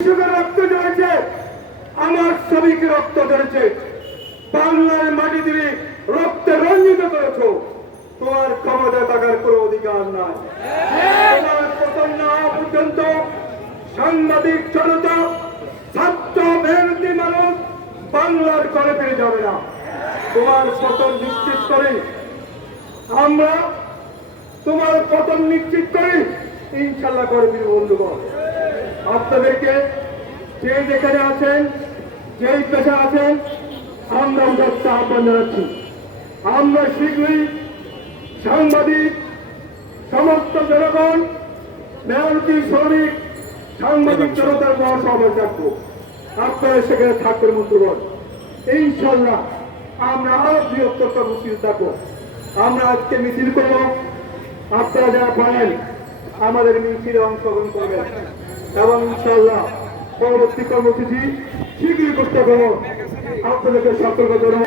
রক্ত ঝরেছে, আমার শ্রমিক রক্ত ঝরেছে, বাংলার মাটি তুমি রক্তে রঞ্জিত করেছ। তোমার ক্ষমতা থাকার কোনো অধিকার নাই। তোমার পতন না হওয়া পর্যন্ত সাংবাদিক জনতা, ছাত্র মেহনতি মানুষ বাংলার ঘরে ফিরে যাবে না। তোমার পতন নিশ্চিত করে আমরা তোমার পতন নিশ্চিত করি, ইনশাল্লাহ করে ফিরব। বন্ধুগণ, আপনাদেরকে যে যেখানে আছেন, যেই পেশা আছেন, আমরা উদাত্ত আহ্বান জানাচ্ছি। আমরা শীঘ্রই সাংবাদিক, সমস্ত জনগণ, মেহনতি শ্রমিক, সাংবাদিক জনতার মহাসভা ডাকবো। আপনারা সেখানে থাকবেন। বন্ধুগণ, ইনশাল্লাহ আমরা আরো বৃহত্তর কর্মসূচি থাকবো। আমরা আজকে মিছিল করব, আপনারা যারা পারেন আমাদের মিছিলে অংশগ্রহণ করবেন এবং ইনশাল্লাহ পরবর্তী কর্মসূচি শীঘ্রই করতে পারবো। আপনাদেরকে সতর্ক জানাবো।